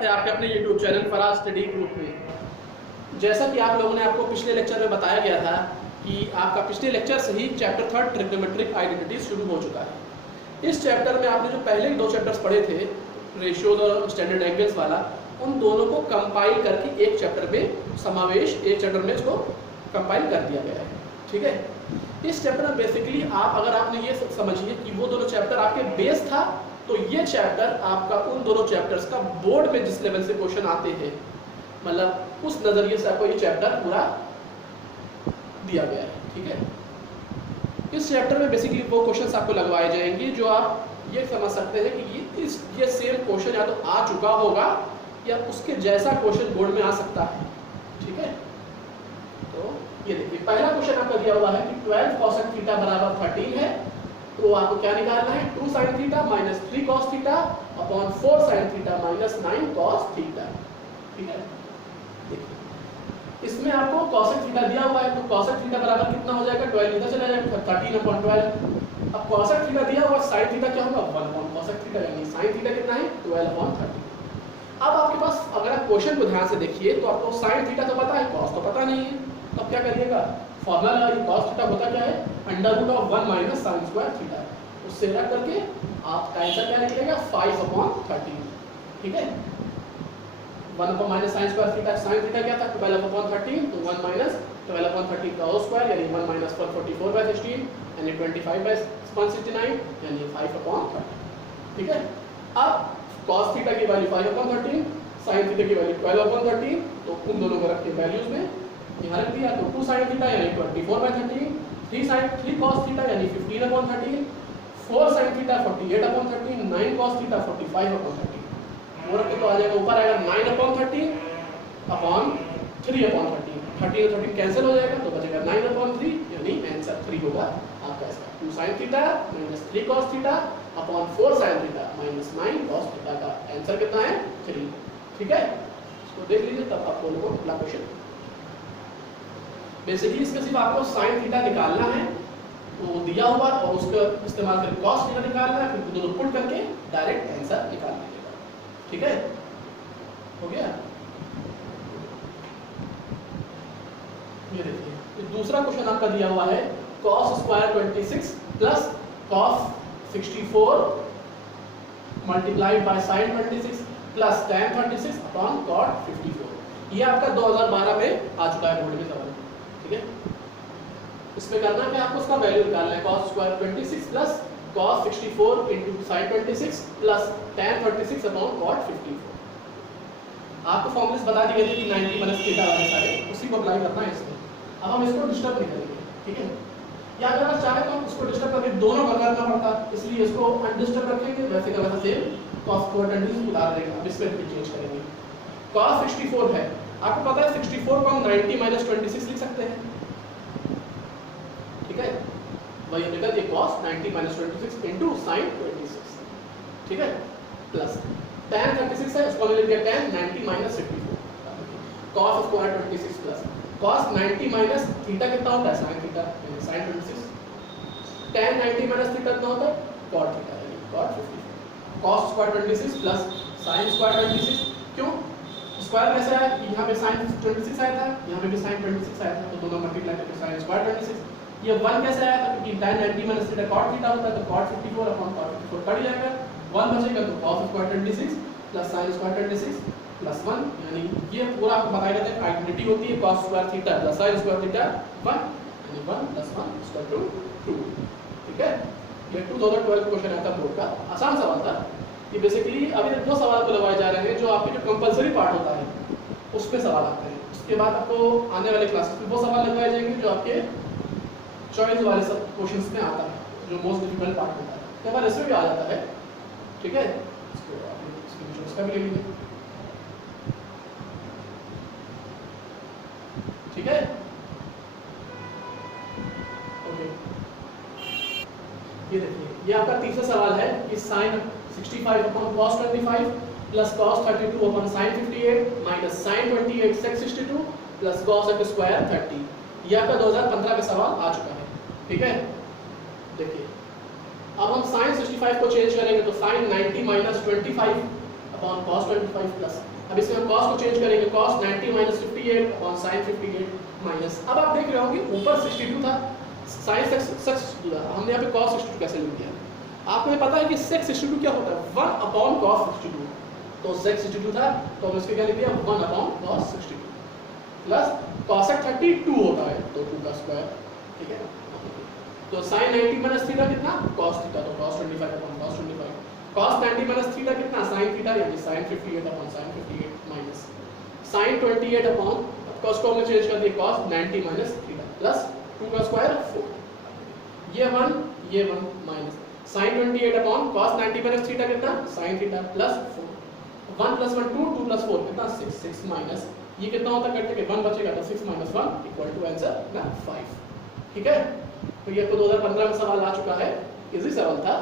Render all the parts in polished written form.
स्वागत है आपके अपने YouTube channel Faraz study group में। जैसा कि आप लोगों ने आपको पिछले लेक्चर में बताया गया था कि आपका पिछले लेक्चर से ही चैप्टर 3 ट्रिग्नोमेट्रिक आइडेंटिटीज शुरू हो चुका है। इस चैप्टर में आपने जो पहले 2 चैप्टर्स पढ़े थे, रेशियोज और स्टैंडर्ड एंगल्स वाला, उन दोनों को कंपाइल करके एक चैप्टर में समावेश, एक चैप्टर में इसको कंपाइल कर दिया गया है। ठीक है, इस चैप्टर में बेसिकली अगर आपने ये समझिए कि वो दोनों चैप्टर आपके बेस था, तो ये चैप्टर आपका उन दोनों चैप्टर्स का बोर्ड में जिस लेवल से क्वेश्चन आते हैं, मतलब उस नजरिए से आपको ये चैप्टर पूरा दिया गया है। ठीक है, इस चैप्टर में बेसिकली वो क्वेश्चंस आपको लगवाए जाएंगे जो आप ये समझ सकते हैं कि ये सेम क्वेश्चन या तो आ चुका होगा या उसके जैसा क्वेश्चन बोर्ड में आ सकता है। ठीक है, तो ये देखिए पहला क्वेश्चन आपका दिया हुआ है कि 12 cosec थीटा बराबर 13 है, तो आपको क्या निकालना है, 2 sin theta minus 3 cos theta upon 4 sin theta minus 9 cos theta. ठीक है, देखिए इसमें आपको cosec थीटा दिया हुआ है, तो cosec थीटा बराबर कितना हो जाएगा, 12 इधर चला जाएगा, 13 अपॉन 12। अब cosec थीटा दिया हुआ, sin थीटा क्या होगा, 1 अपॉन cosec थीटा, यानी sin थीटा कितना है, 12 अपॉन 13। अब आपके पास अगर आप क्वेश्चन को ध्यान से देखिए तो आपको sin थीटा तो पता है, cos तो पता नहीं है, तब क्या करिएगा, फॉर्मूला लगाइए, cos थीटा होता क्या है, under root of 1 minus sin square theta, उससे रख करके आपका आंसर क्या निकलेगा, 5 अपॉन 13। ठीक है, 1 upon minus sin square theta, sin theta क्या था, 12 अपॉन 13, तो 1 माइनस 12 अपॉन 13 का होल स्क्वायर, यानी 1 माइनस 144/16, यानी 25/169, यानी 5 अपॉन 13। ठीक है, अब cos थीटा की वैल्यू 5 अपॉन 13, sin थीटा की वैल्यू 12 अपॉन 13, तो उन दोनों को रख के वैल्यूज में यहाँ रख दिया, तो 2 sin थीटा यानी 24/13, 3 cos थीटा यानी 15 upon 13, 4 sin theta 48 upon 13, 9 cos theta 45 upon 13, वो रख के तो आ जाएगा, ऊपर आएगा 9 अपॉन 13 अपॉन 3 अपॉन 13, 13 और 13 कैंसिल हो जाएगा, तो बचेगा 9 अपॉन 3, यानी आंसर 3 होगा आपका इसका। 2 sin theta minus 3 cos theta upon 4 sin theta minus 9 cos theta का आंसर कितना है, 3। ठीक है, इसको देख लीजिए, तब आप लोगों को अगला क्वेश्चन। बेसिकली इसमें सिर्फ आपको sin थीटा निकालना है, वो दिया हुआ, और उसका इस्तेमाल करके cos थीटा निकालना है, फिर दोनों पुट करके डायरेक्ट आंसर निकाल लीजिएगा। ठीक है, हो गया। ये देखिए दूसरा क्वेश्चन आपका दिया हुआ है, cos square 26 plus cos 64 multiplied by sin 26 plus tan 36 upon cot 54। ये आपका 2012 में आ चुका है बोर्ड में सवाल। ठीक है, इसमें करना है आपको उसका वैल्यू निकालना है, cos square 26 plus cos 64 into sin 26 plus tan 36 upon cot 54। आपको फॉर्मूलास बता दिए थे कि 90 माइनस थीटा वाले सारे, उसी को अप्लाई करना है इसमें। अब हम इसको डिस्टर्ब नहीं करेंगे। ठीक है, या अगर आप चाहे तो इसको डिस्टर्ब करके दोनों का करना पड़ता, इसलिए इसको अनडिस्टर्ब रखेंगे, वैसे का वैसा सेम cos स्क्वायर 26 उतार देंगे। अब इसमें भी चेंज करेंगे, cos 64 है, आपको पता है 64 को हम 90 माइनस 26 लिख सकते हैं। ठीक है, वही निकल ये cos 90 माइनस 26 इनटू sin 26। ठीक है, प्लस tan 36 है, उसको हमने लिख दिया tan 90 minus 64, cos square 26 plus cos 90 minus theta कितना होता है, sin थीटा, यानी sin 26, tan 90 माइनस थीटा कितना होता है, cot थीटा, यानी cot 54, cos square 26 plus sin square 26। क्यों स्क्वायर कैसे आया, यहाँ पे sin 26 आया था, यहाँ पे भी sin 26 आया था, तो दोनों मल्टीप्लाई करके sin स्क्वायर 26। ये 1 कैसे आया था, क्योंकि tan 90 minus theta cot theta होता है, तो cot 54 अपॉन cot 54 कट जाएगा, 1 बचेगा, तो cos square 26 plus sin square 26 plus 1, यानी ये पूरा आपको बताया जाता है आइडेंटिटी होती है cos square theta plus sin square theta 1, यानी 1 प्लस 1 इक्वल टू 2। ठीक है, ये 2012 क्वेश्चन आया था बोर्ड का, आसान सवाल था। ये बेसिकली अभी 2 सवाल को लगवाए जा रहे हैं, जो आपके जो कंपलसरी पार्ट होता है उसमें सवाल आते हैं। उसके बाद आपको आने वाले क्लासेस में वो सवाल लगवाए जाएंगे जो आपके चॉइस वाले सब क्वेश्चंस में आता है, जो मोस्ट डिफिकल्ट पार्ट होता है, कई बार इसमें भी आ जाता है। ठीक है, इसको आप स्क्रीनशॉट इसका भी ले लीजिए। ठीक है, ओके, ये देखिए ये आपका तीसरा सवाल है कि sin 65 upon cos 25 plus cos 32 upon sin 58 minus sin 28 sec 62 plus cos square 30। ये आपका 2015 का सवाल आ चुका है। ठीक है, देखिए अब हम sin 65 को चेंज करेंगे, तो sin 90 minus 25 upon cos 25 plus, अब इसमें हम cos को चेंज करेंगे, cos 90 minus 58 upon sin 58 minus, अब आप देख रहे होंगे ऊपर 62 था, sin 62 था, हमने यहाँ पे cos 62 कैसे लिख दिया? आपको पता है कि sec 62 क्या होता है? 1 अपॉन cos 62, तो sec 62 था तो हम इसके क्या लिख दिया 1 अपॉन cos 62 प्लस cosec 32 होता है तो 2 का स्क्वायर, ठीक है। तो sin 90 माइनस थीटा कितना? cos थीटा, तो cos 25 upon cos 25, cos 90 minus theta कितना? sin थीटा, यानी sin 58 upon sin 58 minus sin 28 upon cos को हमने चेंज कर दिया cos 90 माइनस थीटा प्लस 2 का स्क्वायर 4, ये 1 minus sin 28 upon cos 90 minus theta कितना? sin theta plus 4, 1 plus 1 2, 2 plus 4 कितना? 6 माइनस ये कितना होता है? कट के 1 बचेगा तो 6 माइनस 1 इक्वल टू आंसर ना 5, ठीक है। तो ये आपको 2015 में सवाल आ चुका है, इजी सवाल था।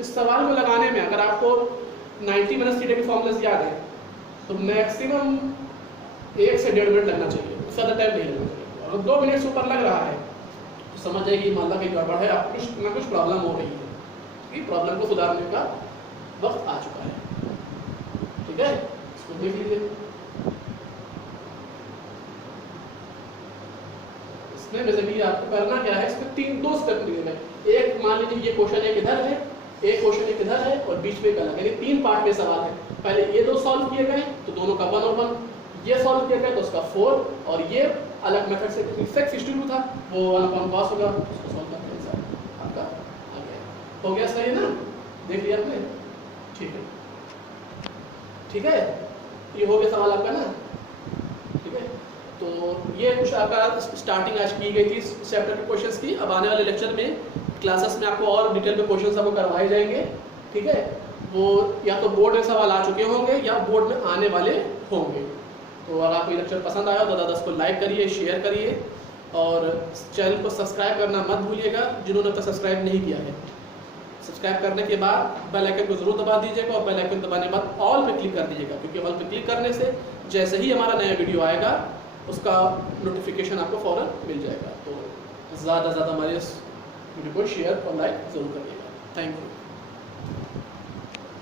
इस सवाल को लगाने में अगर आपको 90 माइनस थीटा के फॉर्मूलाज याद है तो मैक्सिमम 1 से 1.5 मिनट लगना चाहिए, उससे ज़्यादा टाइम नहीं लगना चाहिए। अगर 2 मिनट से ऊपर लग रहा है तो समझ जाइए कि मान लो कहीं गड़बड़ है, आपको कुछ ना कुछ प्रॉब्लम हो रही है, कि प्रॉब्लम को सुधारने का वक्त आ चुका है, ठीक है। इसको देख लीजिए, इसमें बेसिकली आपको करना क्या है, इसमें दो स्टेप दिए गए, एक मान लीजिए ये क्वेश्चन एक इधर है, एक क्वेश्चन एक इधर है और बीच में एक अलग, यानी 3 पार्ट में सवाल है। पहले ये 2 सॉल्व किए गए तो दोनों का 1 और 1, ये सॉल्व किया गया तो उसका 4, और ये अलग मेथड से sec 62 था वो 1 अपॉन cos होगा, उसको सॉल्व करके आंसर आपका आ गया, हो गया। सही है ना, देख लिया आपने, ठीक है, ठीक है, ये हो गया सवाल आपका ना, ठीक है। तो ये कुछ आपका स्टार्टिंग आज की गई थी चैप्टर के क्वेश्चंस की। अब आने वाले लेक्चर में क्लासेस में आपको और डिटेल में क्वेश्चंस आपको करवाए जाएंगे, ठीक है। वो या तो बोर्ड में सवाल आ चुके होंगे या बोर्ड में आने वाले होंगे। तो अगर आपको ये लेक्चर पसंद आया तो दादा इसको लाइक करिए, शेयर करिए और चैनल को सब्सक्राइब करना मत भूलिएगा जिन्होंने अब तक सब्सक्राइब नहीं किया है। सब्सक्राइब करने के बाद बेल आइकन को जरूर दबा दीजिएगा और बेल आइकन दबाने के बाद ऑल पे क्लिक कर दीजिएगा, क्योंकि ऑल पे क्लिक करने से जैसे ही हमारा नया वीडियो आएगा उसका नोटिफिकेशन आपको फ़ौरन मिल जाएगा। तो ज़्यादा से ज़्यादा हमारे इस वीडियो को शेयर और लाइक ज़रूर करिएगा। Thank you.